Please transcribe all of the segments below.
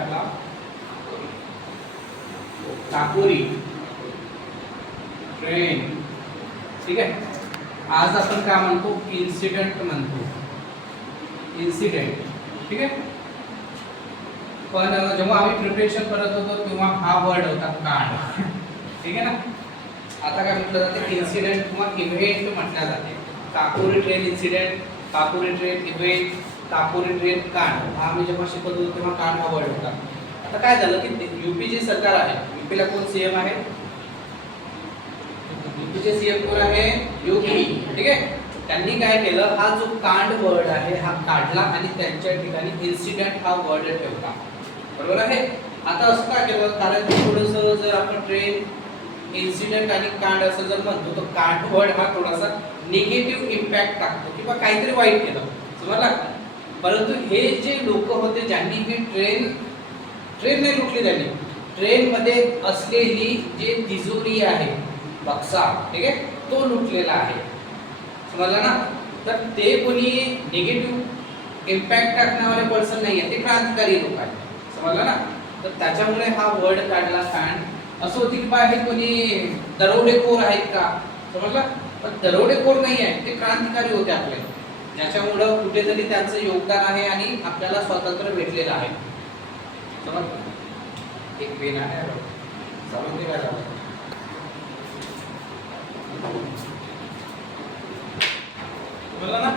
टाकला काकोरी ट्रेन, ठीक आहे. आज आपण काय म्हणतो, इन्सिडेंट म्हणतो, इन्सिडेंट, ठीक आहे. पण जेव्हा आम्ही प्रिपरेशन करत होतो तेव्हा हा वर्ड होता कांड, ठीक आहे ना. आता काय म्हटलं जाते, इन्सिडेंट किंवा इव्हेंट म्हटलं जाते. Kakori train incident, Kakori train event, Kakori train कांड, हा आम्ही जेव्हा शिकत होतो तेव्हा कांड हा वर्ड होता. आता काय झालं की यूपी जे सरकार आहे, यूपीला कोण सीएम आहे, यूपीचे सीएम कोण आहे, योगी, ठीक आहे. त्यांनी काय केलं, हा जो कांड वर्ड आहे हा काढला आणि त्यांच्या ठिकाणी इन्सिडेंट हा वर्ड ठेवला, बरोबर आहे. आता असं काय केलं, कारण की थोडंसं जर आपण ट्रेन इन्सिडेंट आणि कांड असं जर म्हणतो तर कांड वर्ड हा थोडासा निगेटिव्ह इम्पॅक्ट टाकतो किंवा काहीतरी वाईट केलं, समजला. परंतु हे जे लोक होते ज्यांनी ही ट्रेन नाही लुटली, त्यांनी ट्रेन मध्ये असलेली जे तिजोरी आहे, बक्सा, ठीक आहे, तो लुटलेला आहे, समजला ना. तर ते कोणी निगेटिव्ह इम्पॅक्ट टाकणारे पर्सन नाही आहे, ते क्रांतिकारी लोक आहेत, समजला ना. तर त्याच्यामुळे हा वर्ड काढला कांड. असं होती की बा हे कोणी दरोडेखोर आहेत का, समजला. पण दरोडेखोर नाही आहे, ते क्रांतिकारी होते आपले, ज्याच्यामुळं कुठेतरी त्यांचं योगदान आहे आणि आपल्याला स्वातंत्र्य भेटलेलं आहे, समजलं. एक पेन आहे चालून दे, काय झालं बोला ना.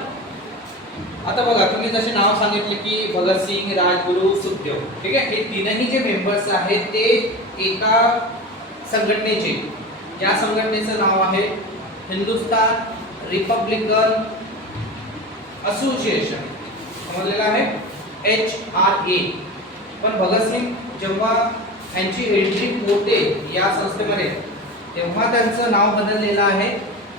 आता बघा, तुम्ही जसे नाव सांगितले की भगतसिंग, राजगुरू, सुखदेव, ठीक आहे. हे तीनही जे मेंबर्स आहेत ते एका संघटनेचे, ज्या संघटनेचं नाव आहे हिंदुस्तान रिपब्लिकन असोसिएशन, समजलेलं आहे, HRA. पण भगतसिंग जेव्हा यांची एंट्री होते या संस्थेमध्ये तेव्हा त्यांचं नाव बदललेलं आहे.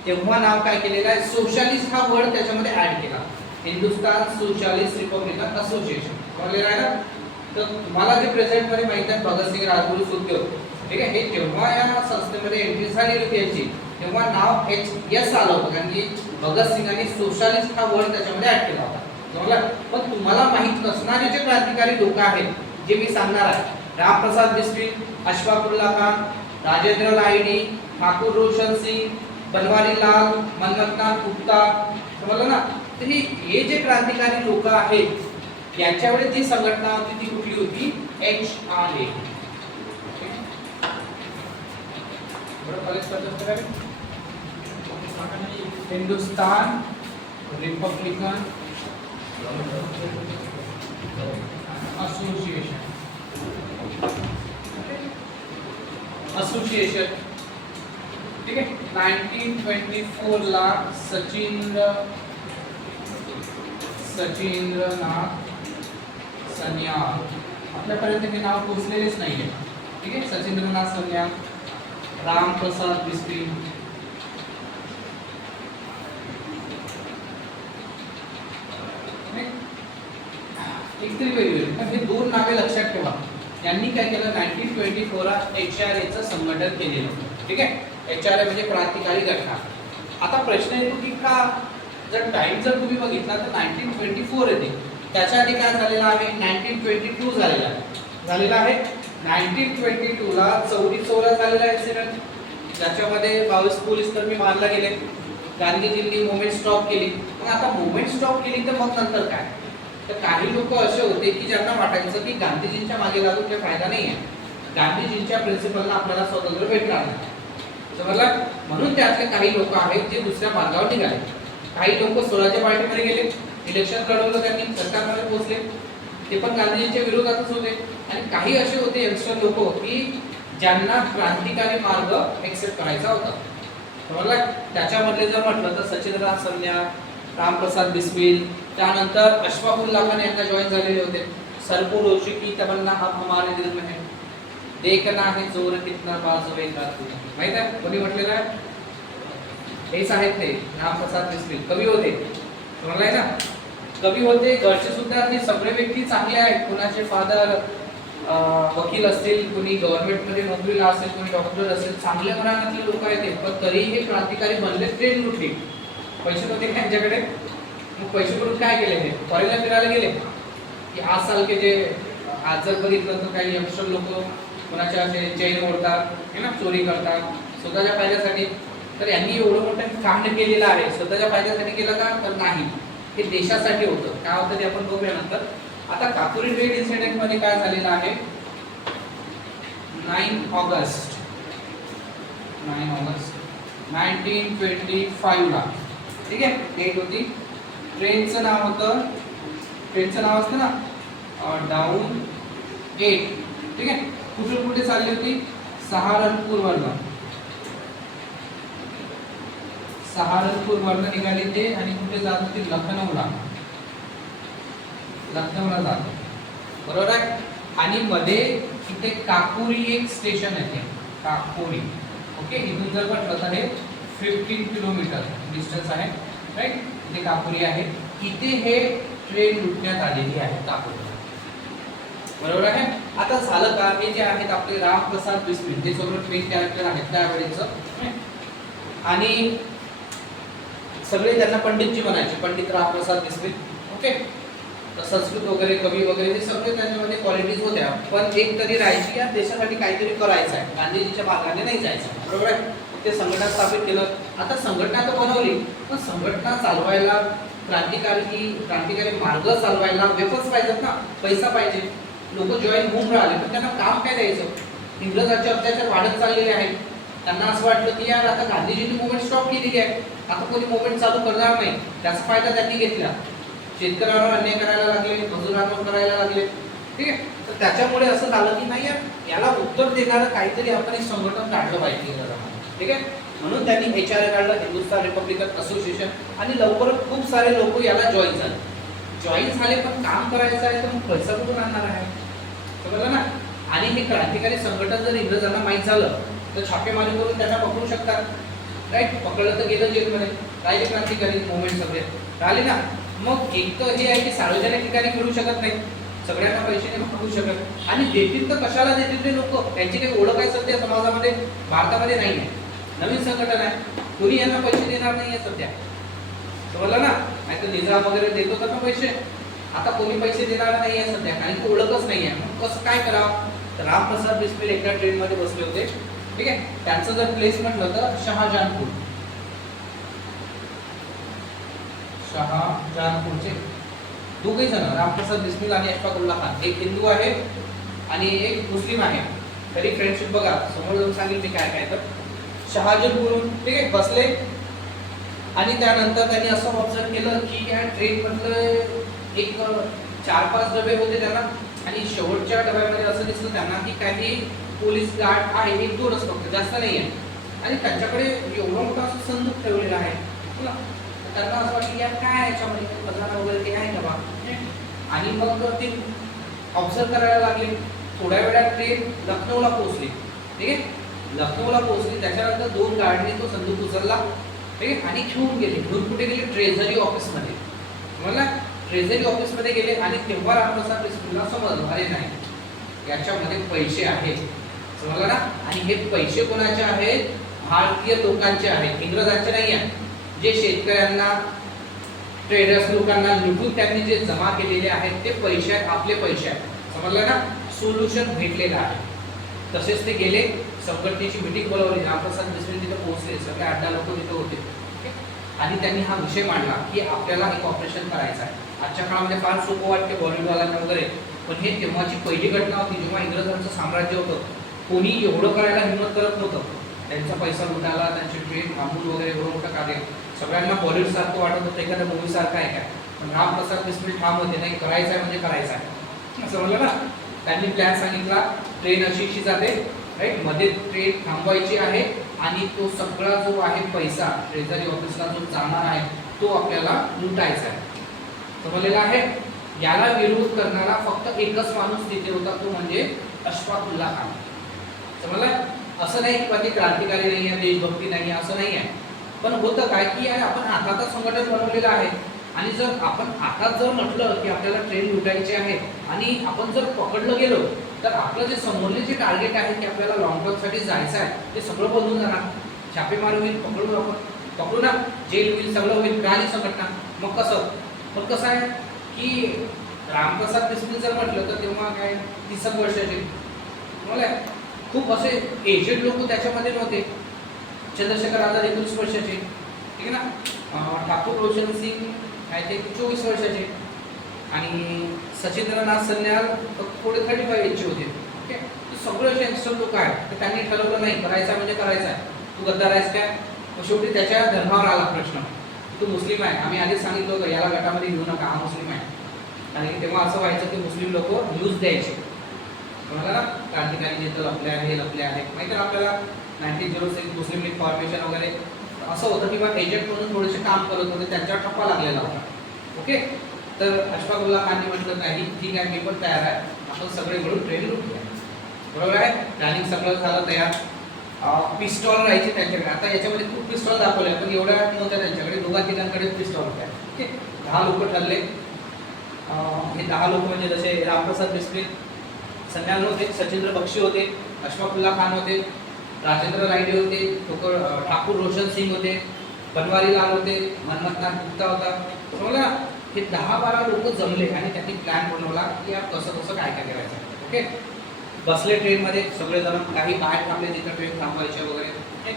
तेव्हा नाव काय केलेलं आहे, सोशलिस्ट हा वर्ड त्याच्यामध्ये ऍड केला, हिंदुस्तान सोशलिस्ट रिपब्लिकन असोसिएशन, समजलेलं आहे ना. तर तुम्हाला जे प्रेझेंट मध्ये माहिती आहे भगतसिंग, राजगुरू, सुखदेव, ठीक आहे, हे जेव्हा या संस्थेमध्ये एंट्री झाली होती यांची तेव्हा नाव HS आलं होतं, कारण की भगतसिंगांनी सोशलिस्ट हा वर्ड त्याच्यामध्ये ऍड केला होता, समजलं. पण तुम्हाला माहित नसणारे जे क्रांतिकारी लोक आहेत जे मी सांगणार आहे, रामप्रसाद बिस्मिल, अशफाकुल्ला खान, राजेंद्र लाहिड़ी, ठाकुर रोशन सिंह, बनवारी लाल, मन्नतनाथ गुप्ता, समजलं ना. तर हे जे क्रांतिकारी लोक आहेत यांच्याकडे जी संघटना होती ती कुठली होती, HRA. हिंदुस्तान रिपब्लिकन असोसिएशन, ठीक आहे. 1924 ला सचिंद्रनाथ सन्याल, आपल्यापर्यंत हे नाव पोहोचलेलेच नाहीये, ठीक आहे. सचिंद्रनाथ सन्याल, रामप्रसाद बिस्मिल, एकतरी वेगवेगळे, पण हे दोन नावे लक्षात ठेवा. यांनी काय केलं, 1924 ला HRA चं संघटन केलेलं, ठीक आहे. HRA म्हणजे क्रांतिकारी घटना. आता प्रश्न येतो की का, जर टाइम जर तुम्ही बघितला तर 1924 येते, त्याच्या आधी काय झालेलं आहे, 1922 झालेला आहे. 1922 ला चौरी चौरा झालेला इन्सिडेंट, ज्याच्यामध्ये 22 पोलीस कर्मी मारला गेले. गांधीजींनी मुवमेंट स्टॉप केली. पण आता मुवमेंट स्टॉप केली तर मग नंतर काय, तर काही लोक असे होते की ज्यांना वाटायचं की गांधीजींच्या मागे लागून काही फायदा नाही आहे, गांधीजींच्या प्रिन्सिपलला आपल्याला स्वातंत्र्य भेटणार नाही, समजलं. म्हणून त्यातले काही लोक आहेत जे दुसऱ्या मार्गावर निघाले. काही लोक स्वराज्य पार्टीमध्ये गेले, इलेक्शन लढवलं त्यांनी, सरकारमध्ये पोहोचले, ते पण गांधीजींच्या विरोधातच होते. आणि काही असे होते यंगस्टर लोक की ज्यांना क्रांतिकारी मार्ग एक्सेप्ट करायचा होता, समजलं. त्याच्यामध्ये जर म्हटलं तर सचिंद्रनाथ सन्याल, रामप्रसाद बिस्मिल, त्यानंतर अशफाकुल्ला खान यांना जॉईन झालेले होते. सरफरोशी की तमन्ना अब हमारे दिल में है, देखना है जोर कितना बाजुए का तुझे, माहित आहे कोणी म्हटलेलं आहे, हेच आहेत ते रामप्रसाद बिस्मिल, कवी होते, समजलंय ना. कवी होते, घरचे सुद्धा ते सगळे व्यक्ती चांगले आहेत. कुणाचे फादर वकील असतील, कोणी गव्हर्नमेंटमध्ये नोकरीला असेल, कोणी डॉक्टर असेल, चांगल्या घराण्यातले लोक आहेत. पण तरीही हे क्रांतिकारी बनले, ट्रेन लुटली, पैसे नव्हते त्यांच्याकडे. मग पैसे करून काय केले, हे फॉरेनला फिरायला गेले की 8 साल के जे आज जर बघितलं तर काही यंगस्टर लोक कोणाच्या असे चैन ओढतात है ना, चोरी करतात स्वतःच्या फायद्यासाठी. तर यांनी एवढं मोठं कांड केलेलं आहे, स्वतःच्या फायद्यासाठी केलं का तर नाही, हे देशासाठी होतं. काय होतं ते आपण बघूया नंतर. आता काकुरी रेड इन्सिडेंट मध्ये काय झालेलं आहे, 9 ऑगस्ट 1925 ला, ठीक आहे, डेट होती. ट्रेनचं नाव असतं ना डाऊन 8, ठीक आहे. कुठून कुठे चालली होती, सहारनपूर वरनं निघाली ते आणि कुठे जात होती, लखनौला जात, बरोबर आहे. आणि मध्ये इथे काकुरी एक स्टेशन आहे, काकुरी, ओके. इथून जर म्हटलं तर हे 15 किलोमीटर डिस्टन्स आहे, राईट. इथे काकुरी आहे, इथे हे ट्रेन लुटण्यात आलेली आहे काकुरी, बरोबर आहे. आता झालं का, हे जे आहेत आपले रामप्रसाद बिस्मिल, ते सगळं ट्रेन कॅरेक्टर आहेत त्यावेळेचं, आणि सगळे त्यांना पंडितजी म्हणायचे, पंडित रामप्रसाद बिस्मिल, ओके. संस्कृत वगैरे कवी वगैरे हे सगळे त्यांच्यामध्ये क्वालिटीज होत्या. पण एक तरी राहायची, या देशासाठी काहीतरी करायचं आहे, गांधीजीच्या मार्गाने नाही जायचं, बरोबर आहे. ते संघटना स्थापित केलं. आता संघटना तर बनवली, पण संघटना चालवायला क्रांतिकारी मार्ग चालवायला वेपन्स पाहिजेत ना, पैसा पाहिजे. लोक जॉईन होऊन राहिले, पण त्यांना काम काय द्यायचं. इंग्रजांचे अत्याचार वाढत चाललेले आहेत. त्यांना असं वाटलं की यार आता गांधीजींनी मुवमेंट स्टॉप केलेली आहे, आता कोणी मुवमेंट चालू करणार नाही. त्याचा फायदा त्यांनी घेतला, शेतकऱ्यांवर अन्याय करायला लागले, मजुरांवर करायला लागले, ठीक आहे. तर त्याच्यामुळे असं झालं की नाही यार, याला उत्तर देणारं काहीतरी आपण एक संघटन काढलं पाहिजे, ठीक आहे. म्हणून त्यांनी HRA काढलं, हिंदुस्थान रिपब्लिकन असोसिएशन, आणि लवकरच खूप सारे लोक याला जॉईन झाले. पण काम करायचं आहे तर मग पैसा कुठून आणणार आहे, समजलं ना. आणि हे क्रांतिकारी संघटन जर इंग्रजांना माहीत झालं तर छापेमारी करून त्यांना पकडू शकतात, राईट. पकडलं तर गेलं जेलमध्ये, राहिले क्रांतिकारी मुवमेंट सगळे राहिले ना. मग एक तर हे आहे की सार्वजनिक ठिकाणी करू शकत नाही, सगळ्यांना पैसे नाही पकडू शकत, आणि देतील तर कशाला देतील ते लोक, त्यांची काही ओळख आहे सध्या समाजामध्ये, भारतामध्ये नाही आहे. नवीन संघटन आहे, कोणी यांना पैसे देणार नाही आहे सध्या, समजलं ना. नाही तर निजाम वगैरे देत होता ना पैसे, आता कोणी पैसे देणार नाही आहे सध्या, कारण की ओळखच नाही आहे. मग कसं काय करावं. तर रामप्रसाद बिस्मिल एका ट्रेन मध्ये बसले होते, ठीक आहे. त्यांचं जर प्लेस म्हटलं तर शहाजहानपूरचे दोघे जण, रामप्रसाद बिस्मिल आणि अशफाकुल्ला खान, एक हिंदू आहे आणि एक मुस्लिम आहे. तरी फ्रेंडशिप बघा, समोर जाऊन सांगेल मी काय काय. तर शहाजहानपूरहून, ठीक आहे, बसले. आणि त्यानंतर त्यांनी असं ऑब्झर्व केलं की या ट्रेन मधलं एक 4-5 डबे होते त्यांना, आणि शेवटच्या डब्यामध्ये असं दिसलं त्यांना की काही पोलीस गार्ड आहे, 1-2च फक्त, जास्त नाही आहे. आणि त्यांच्याकडे एवढा मोठा असं संदूक ठेवलेला आहे, त्यांना असं वाटलं यार काय याच्यामध्ये खजाना वगैरे ते आहे का बा. आणि मग ते ऑब्झर्व करायला लागले. थोड्या वेळात ट्रेन लखनौला पोहोचली, ठीक आहे. लखनौला पोहोचली, त्याच्यानंतर 2 गार्डने तो संदूक उचलला, ठीक आहे, आणि घेऊन गेले. घेऊन कुठे गेले, ट्रेझरी ऑफिसमध्ये. मला ट्रेझरी ऑफिसमध्ये गेले, आणि तेव्हा रामप्रसाद बिस्मिलला समजलं अरे नाही याच्यामध्ये पैसे आहेत, समजलं ना. आणि हे पैसे कोणाचे आहेत, भारतीय लोकांचे आहेत, इंग्रजांचे नाही आहेत. जे शेतकऱ्यांना, ट्रेडर्स लोकांना लुटून त्यांनी जे जमा केलेले आहेत ते पैसे आहेत, आपले पैसे आहेत, समजलं ना. सोल्युशन भेटलेलं आहे. तसेच ते गेले, संघटनेची मीटिंग बोलावली, रामप्रसाद बिस्मिल तिथे पोहोचले, सगळे 8-10 लोक तिथे होते, आणि त्यांनी हा विषय मांडला की आपल्याला एक ऑपरेशन करायचं आहे. आजच्या काळामध्ये फार सोपं वाटते बॉलिवूडवाल्यांना वगैरे, पण हे तेव्हाची पहिली घटना होती जेव्हा इंग्रजांचं साम्राज्य होतं. कोणी एवढं करायला हिंमत करत नव्हतं, त्यांचा पैसा लुटायला, त्यांची ट्रेन थांबून वगैरे एवढं मोठं कार्य. सगळ्यांना बॉलिवूड सारखं वाटत होतं, एखाद्या मूवी सारखं आहे काय. पण रामप्रसाद बिस्मिल ठाम होते, नाही करायचं आहे म्हणजे करायचं आहे, असं म्हणलं ना. त्यांनी प्लॅन सांगितला, ट्रेन अशी जाते, राईट, मध्ये ट्रेन थांबवायची आहे, आणि तो सगळा जो आहे पैसा ट्रेझरी ऑफिसला जो जाणार आहे तो आपल्याला लुटायचा आहे, समजलेला आहे. याला विरोध करणारा फक्त एकच माणूस तिथे होता, तो म्हणजे अशफाकुल्ला खान, समजलं. असं नाही की बाकी क्रांतिकारी नाही आहे, देशभक्ती नाही आहे, असं नाही आहे. पण होतं काय की यार आपण हातातच संघटन बनवलेलं आहे, आणि जर आपण हातात जर म्हटलं की आपल्याला ट्रेन लुटायची आहे, आणि आपण जर पकडलं गेलो तर आपलं जे समोरले जे टार्गेट आहे की आपल्याला लॉंग टर्मसाठी जायचं आहे ते सगळं बंधून जाणार. छापेमार होईल, पकडू ना, जेल होईल, सगळं होईल, मिळाली संघटना. मग कसं आहे की रामप्रसाद बिस्मिल जर म्हटलं तर तेव्हा काय 30 वर्षाचे मला खूप असे एजेड लोक त्याच्यामध्ये नव्हते. चंद्रशेखर आझाद 19 वर्षाचे, ठीक आहे ना. ठाकूर रोशन सिंग आहे ते 24 वर्षाचे आणि सचिंद्रनाथ सन्याल थोडे 35 एजचे होते. ओके, सगळे असे यंगस्टर लोक आहेत. तर त्यांनी ठरवलं नाही करायचं म्हणजे करायचं आहे. तू गद्दार आहेस काय? मग शेवटी त्याच्या धर्मावर आला प्रश्न. तू मुस्लिम आहे, आम्ही आधीच सांगितलं होतं याला गटामध्ये घेऊ नका, हा मुस्लिम आहे. आणि तेव्हा असं व्हायचं की मुस्लिम लोक न्यूज द्यायचे कोणाला ना, क्रांतिकारी जे तर लपले आहे लपले आहेत. माहिती आपल्याला 1906 मुस्लिम लीग फॉर्मेशन वगैरे असं होतं किंवा एजंट म्हणून थोडेसे काम करत होते, त्यांच्यावर ठप्पा लागलेला होता. ओके, तर अशफाकुल्ला खानने म्हटलं नाही ठीक आहे मी पण तयार आहे, आपण सगळे मिळून ट्रेन लुटूया. बरोबर आहे, प्लॅनिंग सगळं झालं तयार. पिस्टॉल राहायचे त्यांच्याकडे. आता याच्यामध्ये खूप पिस्टॉल दाखवले पण एवढ्या नव्हत्या त्यांच्याकडे, 2-3 पिस्टॉल होत्या. ओके, 10 लोक ठरले. हे 10 लोक म्हणजे जसे रामप्रसाद बिस्मिल सन्याल होते, सचिंद्र बक्षी होते, अशफाकुल्ला खान होते, राजेंद्र रायडे होते, ठाकूर रोशन सिंग होते, बनवारी लाल होते, मनमथनाथ गुप्ता होता. समजलं, हे 10-12 लोक जमले आणि त्यांनी प्लॅन बनवला की यार कसं कसं काय काय करायचं. ओके, बसले ट्रेनमध्ये सगळेजण, काही बाहेर थांबले तिथं ट्रेन थांबवायचे वगैरे.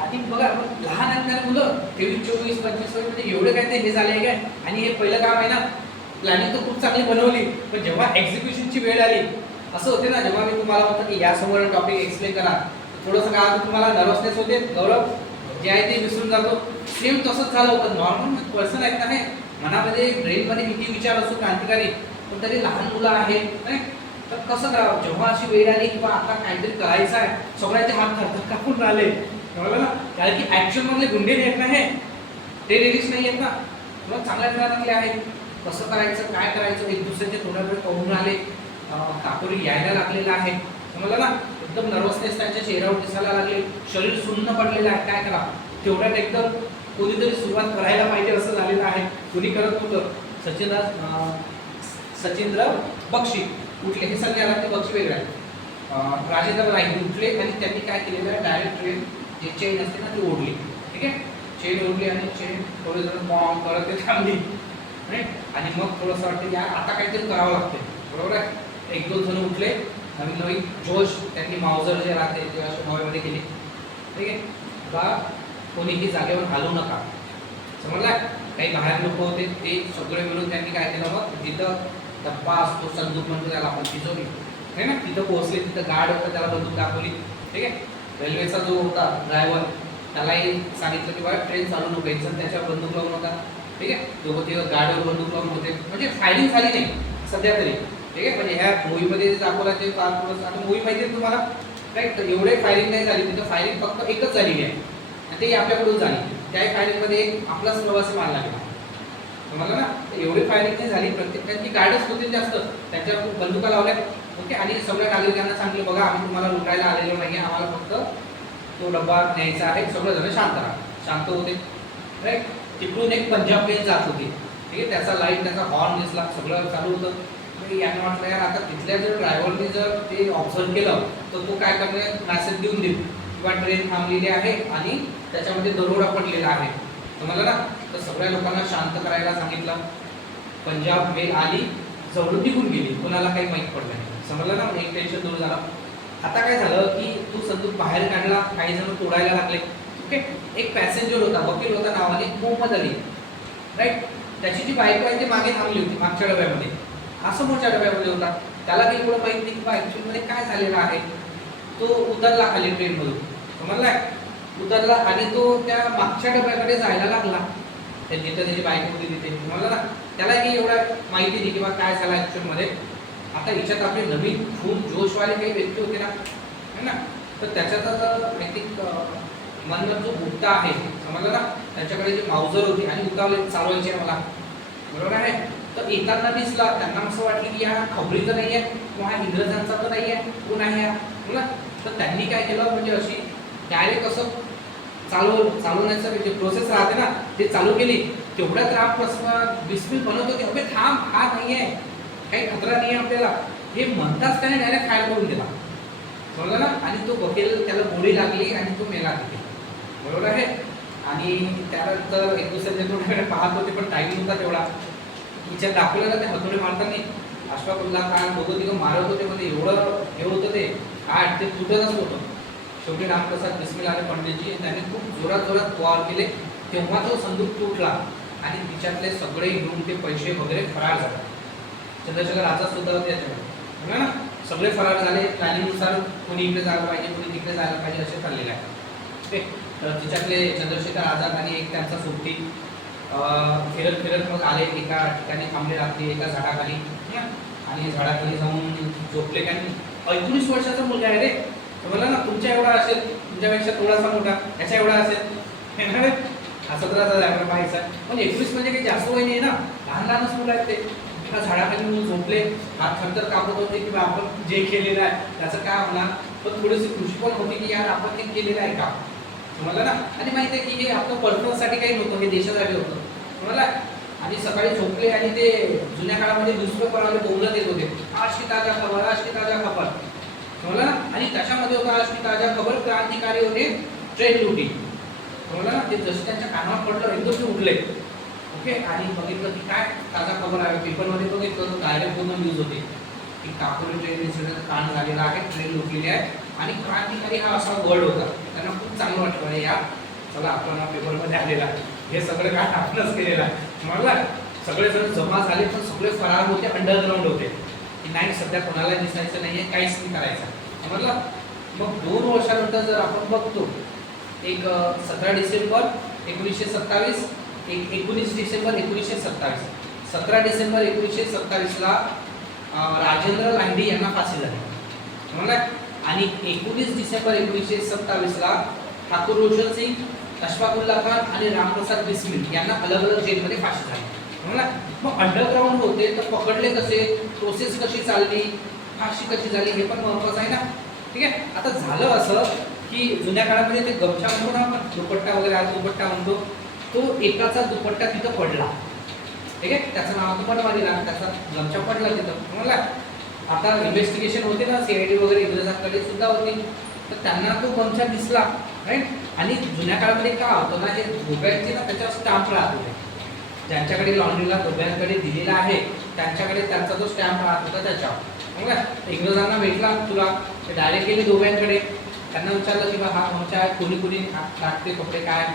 आणि बघा लहान आहेत मुलं 23-24-25 म्हणजे एवढे काय ते हे झाले काय. आणि हे पहिलं काम आहे ना, प्लॅनिंग तर खूप चांगली बनवली पण जेव्हा एक्झिक्युशनची वेळ आली असं होते ना, जेव्हा मी तुम्हाला म्हणतो की यासमोर टॉपिक एक्सप्लेन करा थोडंसं काय तुम्हाला नर्वसनेस होते, गौरव जे आहे ते विसरून जातो. सेम तसंच झालं होतं. नॉर्मल पर्सन आहेत ना, हे मनामध्ये ब्रेनमध्ये किती विचार असतो क्रांतिकारी, पण तरी लहान मुलं आहेत नाही. तर कसं करावं जेव्हा अशी वेळ आली किंवा आता काहीतरी करायचं आहे, सगळ्यांचे हात थरथर कापून राहिले. बरोबर ना, कारण की ऍक्शन मधले गुंडे आहेत ना, हे ते लेडीज नाही आहेत ना, मग चांगल्या ठिकाणातले आहेत. कसं करायचं काय करायचं एक दुसऱ्याचे थोड्या वेळ पाहून राहिले. कापुरी यायला लागलेला आहे, समजलं ना. एकदम नर्वसनेस त्यांच्या चेहऱ्यावर दिसायला लागले, शरीर सुन्न पडलेलं आहे. काय करा तेवढ्यात एकदम कोणीतरी सुरुवात करायला पाहिजे असं झालेलं आहे. कोणी करत होतं, सचिंद्र बक्षी उठले. हे सगळे आला ते बक्षी वेगळं आहे. राजेंद्र राय उठले आणि त्यांनी काय केलेलं आहे, डायरेक्ट ट्रेन जे चेन असते ना ती ओढली. ठीक आहे, चेन ओढली आणि चेन थोडे जण बॉम्ब करत ते थांबली आणि मग थोडंसं वाटतं की आता काहीतरी करावं लागते. बरोबर आहे, 1-2 जण उठले, नवीन नवीन जोश. त्यांनी मावजर जे राहते ते अशा हवेमध्ये केले. ठीक आहे, बा कोणीही जागेवर हलवू नका, समजला. काही बाहेर लोक होते ते सगळे मिळून त्यांनी काय केलं, मग तिथं डब्बा असतो संदूक म्हणतो त्याला आपण, तिजोरी आहे ना, तिथं पोहोचले. तिथं गार्ड होतं, त्याला बंदूक दाखवली. ठीक आहे, रेल्वेचा जो होता ड्रायव्हर त्यालाही सांगितलं की बाबा ट्रेन चालू नको, एक जण त्याच्यावर बंदूक लावून होता. ठीक आहे, दोघं ते गार्डवर बंदूक लावून होते. म्हणजे फायरिंग झाली नाही सध्या तरी. ठीक आहे, म्हणजे ह्या मूवीमध्ये दाखवलं ते फार थोडंसं, आता मूवी माहिती आहे तुम्हाला राईट. तर एवढे फायरिंग नाही झाली तिथं, फायरिंग फक्त एकच झालेली आहे आणि ते आपल्याकडून झाली. त्याही फायरिंगमध्ये एक आपलाच प्रवासी मारला गेला, समजलं ना. तर एवढी फायरिंग नाही झाली, प्रत्येक त्यांची गार्डच होती जास्त, त्यांच्यावर बंदुका लावल्या. ओके, आणि सगळ्या नागरिकांना सांगितलं बघा आम्ही तुम्हाला लुटायला आलेलो नाही, आम्हाला फक्त तो डब्बा न्यायचा आहे, सगळं जण शांत राहा. शांत होते राईट. तिकडून एक पंजाब ट्रेन जात होती. ठीक आहे, त्याचा लाईट त्याचा हॉर्न दिसला, सगळं चालू होतं. यांना वाटलं यार आता तिथल्या जर ड्रायव्हरने जर ते ऑब्झर्व केलं तर तो काय करणार, मॅसेज देऊन देईल किंवा ट्रेन थांबलेली आहे आणि त्याच्यामध्ये दरोडा पडलेला आहे, समजलं ना. तर सगळ्या लोकांना शांत करायला सांगितलं. पंजाब मेल आली, जवळून निघून गेली, कोणाला काही माहीत पडलं नाही, समजलं ना. एक टेन्शन दूर झालं. आता काय झालं की तो संदूक बाहेर काढला, काही जण तोडायला लागले. ओके, एक पॅसेंजर होता, वकील होता नावाने मोहम्मद अली राईट. त्याची जी बायको आहे ती मागे थांबली होती मागच्या डब्यामध्ये, हा समोरच्या डब्यामध्ये होता. त्याला काही एवढं माहिती नाही की ॲक्च्युअलमध्ये काय झालेलं आहे. तो उतरला खाली ट्रेनमधून, समजलाय, उतरला आणि तो त्या मागच्या डब्याकडे जायला लागला, जिथं त्याची बायको होती तिथे, समजलं ना. त्याला काही एवढं माहिती नाही किंवा काय झालं ॲक्च्युअलमध्ये. आता याच्यात आपले नवीन खूप जोशवाले काही व्यक्ती होते ना, है ना. तर त्याच्यात आय थिंक मनमत जो गुप्ता आहे, समजलं ना, त्याच्याकडे जी मावजर होती आणि उतावले चालवायची आहे मला, बरोबर आहे. तर येताना दिसला, त्यांना असं वाटलं की या खबरीचं नाही आहे किंवा हा इंग्रजांचा तर नाही आहे, कोण आहे हा. तर त्यांनी काय केलं, म्हणजे अशी डायरेक्ट असं चालवण्याचं म्हणजे प्रोसेस राहते ना, ते चालू केली. तेवढ्यात रामप्रसाद बिस्मिल म्हणत होते अबे थांब, हा नाही आहे, काही खतरा नाही आहे आपल्याला. हे म्हणताच त्याने डायरेक्ट फायर करून दिला, समजलं ना. आणि तो वकील त्याला गोळी लागली आणि तो मेला तिथे, बरोबर आहे. आणि त्यानंतर एक दुसऱ्याने थोड्या वेळ पाहत होते पण टाईम नव्हता तेवढा. तिच्या दाखवलं ना ते हतोडे मारताना अशफाकुल्ला खान दोघं तिघं मारत होते, मध्ये एवढं हे होतं ते आठ ते तुटतच होतं. शेवटी रामप्रसाद बिस्मिल आले पंडितजी, त्यांनी खूप जोरात जोरात वार केले, तेव्हा तो संदूक तुटला आणि तिच्यातले सगळे घेऊन ते पैसे वगैरे फरार झाले. चंद्रशेखर आझाद सुद्धा त्याच्यामध्ये ना सगळे फरार झाले. प्लॅनिंगनुसार कोणी इकडे जायला पाहिजे, कोणी तिकडे जायला पाहिजे असे चाललेले आहे. ओके, तर तिच्यातले चंद्रशेखर आझाद आणि एक त्यांचा सोबती फिरत फिरत मग आले, एका ठिकाणी थांबले रात्री एका झाडाखाली, आणि झाडाखाली जाऊन झोपले. कारण 19 वर्षाचा मुलगा आहे रे, तुम्हाला ना तुमच्या एवढा असेल, तुमच्यापेक्षा थोडासा मोठा, याच्या एवढा असेल, हा 17चा जागा पाहायचा. पण 19 म्हणजे काही जास्त वय नाही ना, लहान लहानच मुलं आहेत ते. एका झाडाखाली म्हणून झोपले, हात थरथर कापत होते की आपण जे केलेलं आहे त्याचं काय होणार, पण थोडीशी खुशी पण होती की यार आपण ते केलेलं आहे का तुम्हाला ना. आणि माहिती आहे की हे आपलं पर्सनलसाठी काही नव्हतं, हे देशासाठी होतं तुम्हाला. आणि सकाळी झोपले आणि ते जुन्या काळामध्ये न्यूजपेपरवाले बोलत येत होते, आज की ताजा खबर, आज की ताजा खबर तुम्हाला ना. आणि त्याच्यामध्ये होता आज की ताजा खबर, क्रांतिकारी होते ट्रेन लुटी तुम्हाला ना. ते जसं त्यांच्या कानावर पडलं एकदम ते उठले. ओके, आणि बघितलं की काय ताजा खबर आहे, पेपरमध्ये बघितलं तर डायरेक्ट पूर्ण न्यूज होती की काकोरी ट्रेन इन्सिडेंट कांड झालेला आहे, ट्रेन लुटलेली आहे. आणि क्रांतिकारी हा असा वर्ड होता, त्यांना खूप चांगलं वाटलं यार चला आपला ना पेपरमध्ये आलेला, हे सगळं काय आपणच केलेलं आहे मला. सगळेजण जमा झाले पण सगळे फरार होते, अंडरग्राऊंड होते की नाही सध्या कोणाला दिसायचं नाही आहे, काहीच नाही करायचं म्हटलं. मग 2 वर्षानंतर जर आपण बघतो, एक 17 डिसेंबर 1927, एक 19 डिसेंबर 1927, 17 डिसेंबर 1927ला राजेंद्र लाहिडी यांना फाशी झाली म्हणला. आणि 19 डिसेंबर 1927ला ठाकूर रोशन सिंग, अशफाकुल्ला खान आणि रामप्रसाद बिस्मिल यांना अलग अलग जेलमध्ये फाशी झाली म्हणला. मग अंडरग्राऊंड होते तर पकडले कसे, प्रोसेस कशी चालली, फाशी कशी झाली, हे पण महत्त्वाचं आहे ना. ठीक आहे, आता झालं असं की जुन्या काळामध्ये ते गमछा म्हणतो ना आपण, दुपट्टा वगैरे आज दुपट्टा म्हणतो, तो एकाचा दुपट्टा तिथं पडला. ठीक आहे, त्याचं नाव तर बनवारीला, त्याचा गमछा पडला तिथं मला. आता इन्व्हेस्टिगेशन होते ना, CID वगैरे इंग्रजांकडे सुद्धा होती, तर त्यांना तो गमछा दिसला राईट. आणि जुन्या काळामध्ये काय होतं ना, जे धोब्यांचे ना त्याच्यावर स्टॅम्प राहत होते, ज्यांच्याकडे लॉन्ड्रीला धोब्यांकडे दिलेला आहे त्यांच्याकडे त्यांचा तो स्टॅम्प राहत होता त्याच्यावर बघा. इंग्रजांना भेटला तुला, ते डायरेक्ट गेले धोब्यांकडे, त्यांना विचारलं की बा हा गमछा आहे, कोणी कोणी टाकते कपडे काय,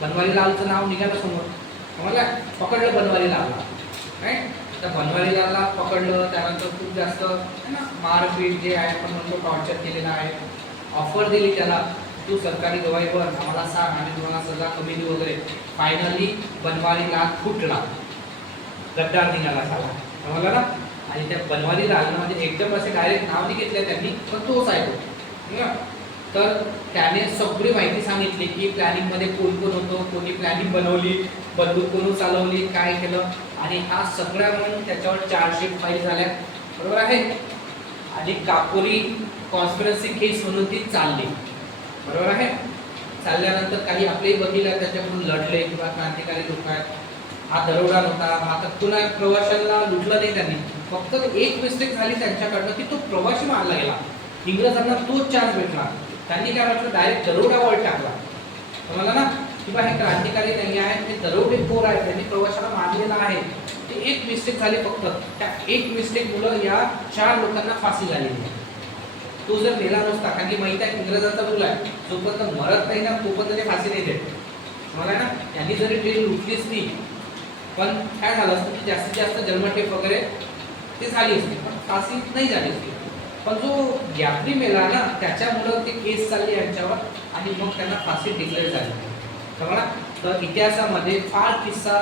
बनवारी लालचं नाव निघालं समोर मला. पकडलं बनवारी लालला राईट. तर बनवारी लालला पकडलं, त्यानंतर खूप जास्त आहे ना मारपीट जे आहे आपण म्हणतो टॉर्चर केलेलं आहे. ऑफर दिली त्याला, तू सरकारी गवाही बन, आम्हाला सांग आणि तुम्हाला सजा कमी देऊ वगैरे. फायनली बनवारी लाल फुटला, गद्दार निघाला झाला समजला ना. आणि त्या बनवारी लाल म्हणजे एकदम असे डायरेक्ट नाव नाही घेतलं त्यांनी, पण तोच आहे तो. तर त्याने सगळी माहिती सांगितली की प्लॅनिंगमध्ये कोण कोण होतं, कोणी प्लॅनिंग बनवली, बंदूक कोण चालवली, काय केलं. आणि हा सगळ्या म्हणून त्याच्यावर चार्जशीट फाईल झाल्या बरोबर आहे. आणि काकोरी कॉन्स्पिरन्सी केस म्हणून ती चालली बरोबर आहे. चालल्यानंतर काही आपलेही वकील आहेत त्याच्याकडून लढले किंवा क्रांतिकारी लोक आहेत. हा दरोडा नव्हता, हा तर पुन्हा प्रवाशांना लुटलं नाही त्यांनी, फक्त एक मिस्टेक झाली त्यांच्याकडनं की तो प्रवासी मारला गेला. इंग्रजांना तोच चान्स भेटला, त्यांनी काय म्हटलं डायरेक्ट दरोडावर टाकला तुम्हाला ना, किंवा हे क्रांतिकारी नाही आहे, ते दरोडेखोर आहेत, त्यांनी प्रवाशाला मारलेला आहे. ते एक मिस्टेक झाली फक्त, त्या एक मिस्टेक मुलं या 4 लोकांना फाशी झालेली आहे. तो जर मेला नसता, कारण की माहिती आहे इंग्रजांचा रूल आहे, जोपर्यंत मरत नाही ना तोपर्यंत ते फाशी नाही देत मला ना. त्यांनी जरी ट्रेन लुटलीच नाही पण काय झालं असतं की जास्तीत जास्त जन्मठेप वगैरे ते झाली असते, पण फाशी नाही झाली असती. पण जो यात्री मेला ना त्याच्यामुळं ते केस चालली यांच्यावर आणि मग त्यांना फाशी डिक्लेअर झाली समजा. तर इतिहासामध्ये फार किस्सा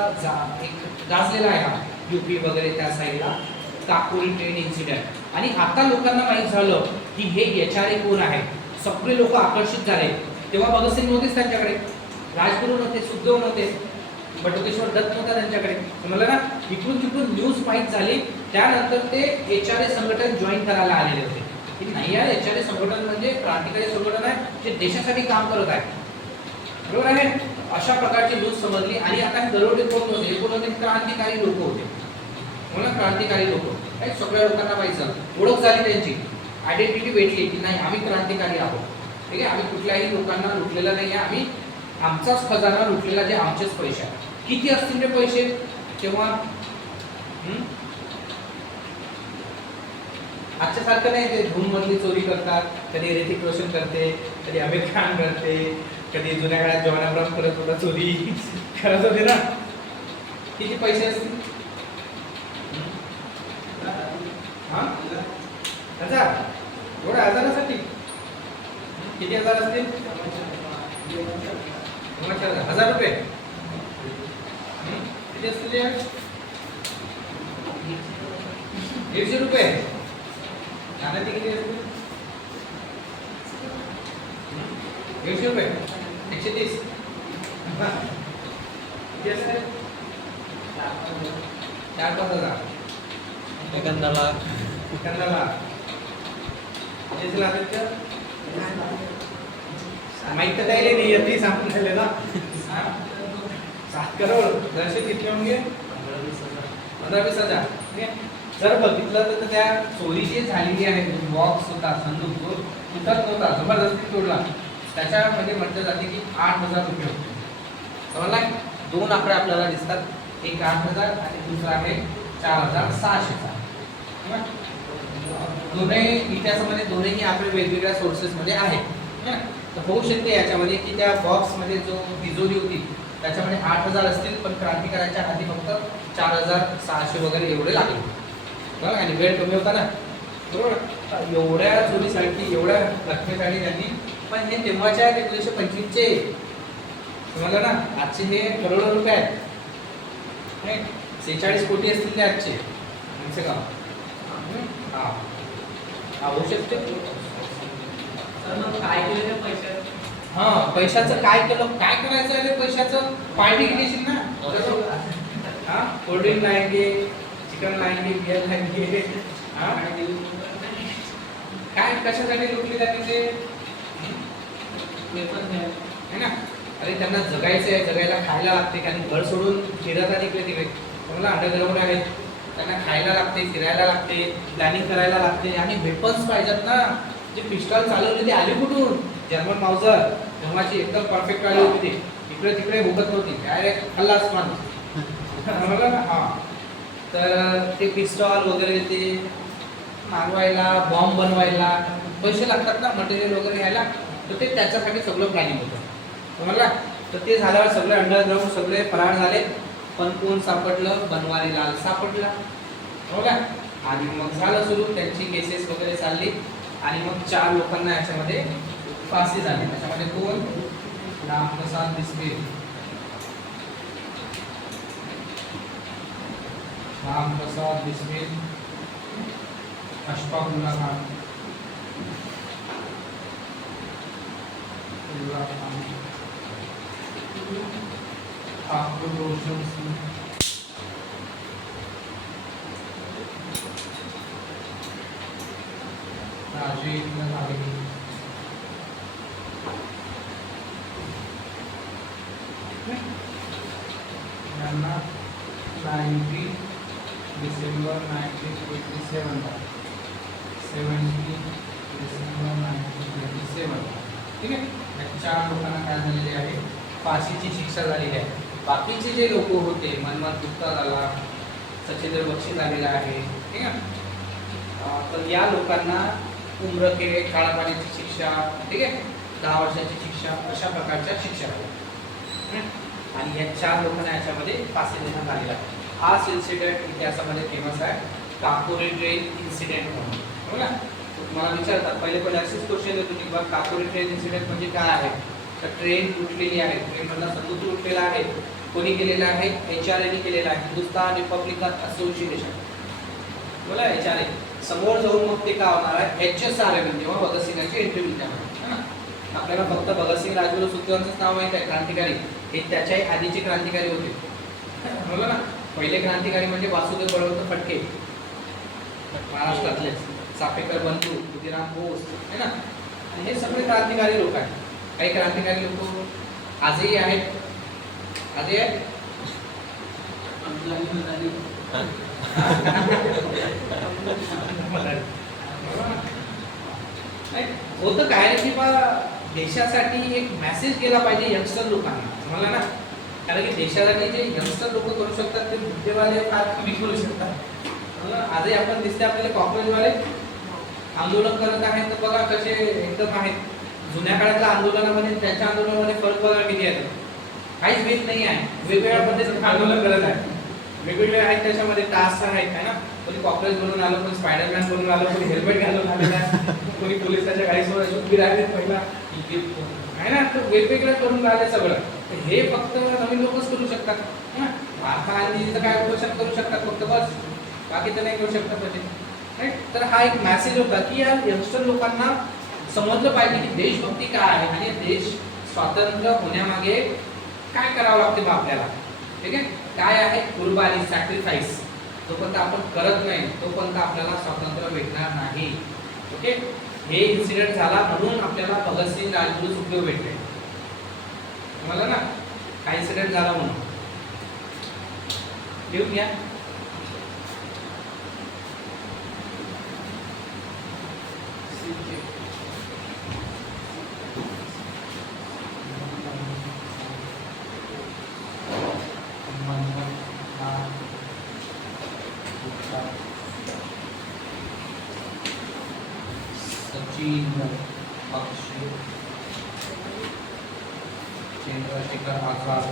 एक गाजलेला आहे हा, UP वगैरे त्या साईडला काकोरी ट्रेन इन्सिडेंट. आणि आता लोकांना माहीत झालं की हे HRA कोण आहे, सगळे लोक आकर्षित झाले. तेव्हा भगतसिंग नव्हतेच त्यांच्याकडे, राजगुरू नव्हते, सुखदेव नव्हते, बटुकेश्वर दत्त नव्हता त्यांच्याकडे समजलं ना. इकडून तिकडून न्यूज माहीत झाली, त्यानंतर ते HRA संघटन जॉईन करायला आलेले होते की नाही यार HRA संघटन म्हणजे क्रांतिकारी संघटन आहे जे देशासाठी काम करत आहे बरोबर आहे. अशा प्रकारची न्यूज समजली. आणि आता हे दरोडे कोण होते, कोण होते, क्रांतिकारी लोक होते म्हणून क्रांतिकारी लोक काही सगळ्या लोकांना माहीत झालं, ओळख झाली त्यांची, आयडेंटिटी भेटली की नाही आम्ही क्रांतिकारी आहोत. ठीक आहे, आम्ही कुठल्याही लोकांना लुटलेलं नाही आहे, आम्ही आमचाच खजाना लुटलेला, जे आमचेच पैसे आहेत. किती असतील ते पैसे, तेव्हा हम्म? आजच्या सारखं नाही ते धूम मधली चोरी करतात, कधी ऋतिक रोशन करते, कधी आमिर खान करते, कधी जुन्या काळात जॉन अब्राहम करत होता चोरी करत होते ना. किती पैसे असतील? हा 1000. एवढ्या हजारासाठी किती हजार असतील? 1000 रुपये. किती असतील? 150 रुपये. किती असतील? 150 रुपये. 130. किती असतील? 4-5 हजार. एखाद्याला माहित तर द्यायला नाही येते सांगून राहिले ना. 7 करोड दर्शक किती होंगे? 15-20 हजार. जर बघितलं तर त्या चोरी जी झालेली आहे, बॉक्स होता, संदूक तो तुटत नव्हता, जबरदस्ती तोडला. त्याच्यामध्ये म्हटलं जाते की 8,000 रुपये होते. समजला? 2 आकडे आपल्याला दिसतात, एक 8,000 आणि दुसरा आहे 4,600. दोन्ही इतिहासामध्ये दोन्ही आकडे वेगवेगळ्या सोर्सेस मध्ये आहेत. तर होऊ शकते याच्यामध्ये की त्या बॉक्स मध्ये जो तिजोरी होती त्याच्यामध्ये 8,000 असतील, पण क्रांतिकारांच्या हाती फक्त 4,600 वगैरे एवढे लागले. बरं, आणि वेळ कमी होता ना, बरोबर. एवढ्या चोरीसाठी, एवढ्या रकमेसाठी त्यांनी, पण हे तेव्हाच्या 1925चे, तुम्हाला ना आजचे हे करोडो रुपये आहेत. 46 कोटी असतील ते आजचे. आमचे गाव होऊ शकते. काय केलं पैसे? हा, पैशाचं काय केलं, काय करायचं आहे पैशाचं? पार्टी घेशील ना. हा, कोल्ड ड्रिंक लाएंगे, चिकन लाएंगे, बियर लाएंगे. हा, काय कशासाठी लुटली जाते ते? है ना. अरे त्यांना जगायचं आहे, जगायला खायला लागते, कारण घर सोडून फिरतात इकडे तिकडे. तुम्हाला अंडरग्राऊंड आहे, त्यांना खायला लागते, फिरायला लागते, प्लॅनिंग करायला लागते, आणि वेपन्स पाहिजेत ना. जे पिस्टॉल चालवले ते आले कुठून? जर्मन माउझर तेव्हाची एकदम परफेक्ट आली होती ती, इकडे तिकडे उगत नव्हती, डायरेक्ट खल्लास माणूस. समजलं ना. हा, तर ते पिस्टॉल वगैरे ते मागवायला, बॉम्ब बनवायला पैसे लागतात ना, मटेरियल वगैरे घ्यायला. तर ते त्याच्यासाठी सगळं प्लॅनिंग होतं. समजला. तर ते झाल्यावर सगळे अंडरग्राऊंड सगळे फरार झाले, पण कोण सापडलं? बनवारीलाल सापडला. हो का. आणि मग झालं सुरू, त्यांची केसेस वगैरे चालली, आणि मग 4 लोकांना याच्यामध्ये फाशी झाली. त्याच्यामध्ये कोण? रामप्रसाद बिस्मिल, अशफाक उल्ला खान, ठाकुर रोशन सिंह, राजेश नागरी, यांना 19 डिसेंबर 1927 ठीक आहे. या 4 लोकांना काय झालेले आहे? फाशीची शिक्षा झालेली आहे. बाकीचे जे लोक होते, मनमथ गुप्ता झाला, सचिंद्र बक्षी झालेला आहे, ठीक आहे. तर या लोकांना उम्रकेद, काळा पाण्याची शिक्षा, ठीक आहे, 10 वर्षाची शिक्षा, अशा प्रकारच्या शिक्षा झाल्या. आणि या 4 लोकांना याच्यामध्ये फाशी देण्यात आलेला आहे. हाच इन्सिडेंट इतिहासामध्ये फेमस आहे, काकोरी ट्रेन इन्सिडेंट म्हणून. बरोबर. तुम्हाला विचारतात पहिले असेच क्वेश्चन येतो की बघ, काकोरी ट्रेन इन्सिडेंट म्हणजे काय आहे? तर ट्रेन तुटलेली आहे, ट्रेन मधला संदूक तुटलेला आहे. कोणी केलेला आहे? HRA केलेला आहे, हिंदुस्तान रिपब्लिकन असोसिएशन. बोला HRA. समोर जाऊन मग ते काय होणार आहे? HSRA म्हणजे जेव्हा भगतसिंगांची एंट्री होईल ना. आपल्याला फक्त भगतसिंग राजगुरू सुखदेवांचंच नाव माहित आहे क्रांतिकारी, हे त्याच्याही आधीचे क्रांतिकारी होते. बोला ना. पहिले क्रांतिकारी म्हणजे वासुदेव बळवंत फडके, महाराष्ट्रातले, चाफेकर बंधू, खुदिराम बोस, है ना. आणि हे सगळे क्रांतिकारी लोक आहेत. काही क्रांतिकारी लोक आजही आहेत. आजही आहेत. होतं काय रे की बा, देशासाठी एक मेसेज गेला पाहिजे यंगस्टर लोकांना. समजलं ना. कारण की देशासाठी जे यंगस्टर लोक करू शकतात ते बुद्धेवाले फार कमी करू शकतात. आजही आपण दिसते आपल्याला कॉक्रोचवाले आंदोलन करत आहेत तर बघा कसे एकदम आहेत. जुन्या काळातल्या आंदोलनामध्ये त्यांच्या आंदोलनामध्ये फरक बघा किती आहे. काहीच भेद नाही आहे. वेगवेगळ्या पद्धतीचं आंदोलन करत आहे. वेगवेगळे आहेत त्याच्यामध्ये टास्क आहेत है ना. कोणी कॉक्रोच बनून आलं, कोणी स्पायडरमॅन बनून आलं, कोणी हेल्मेट घालून आलेला आहे, कोणी पोलिसाच्या गाडीसमोर उभी राहिले पहिला आहे ना. तर वेगवेगळं करून राहिले सगळं. तर हे फक्त नवीन लोकच करू शकतात है ना. महात्मा गांधीचं काय उपोषण करू शकतात फक्त बस, बाकी तर नाही करू शकतात म्हणजे राईट. तर हा एक मेसेज होता की या यंगस्टर लोकांना समजलं पाहिजे की देशभक्ती काय आहे आणि देश स्वातंत्र्य होण्यामागे काय करावं लागते बा आपल्याला. ठीक आहे. काय आहे कुर्बानी, सॅक्रिफाईस. जोपर्यंत आपण करत नाही तोपर्यंत आपल्याला स्वातंत्र्य भेटणार नाही. ओके. हे इन्सिडेंट झाला म्हणून आपल्याला भगतसिंग, राजगुरू, सुखदेव भेटले. मला ना काय इन्सिडेंट झाला म्हणून लिहून घ्या. सचिन पक्षी, चंद्रशेखर आजाद,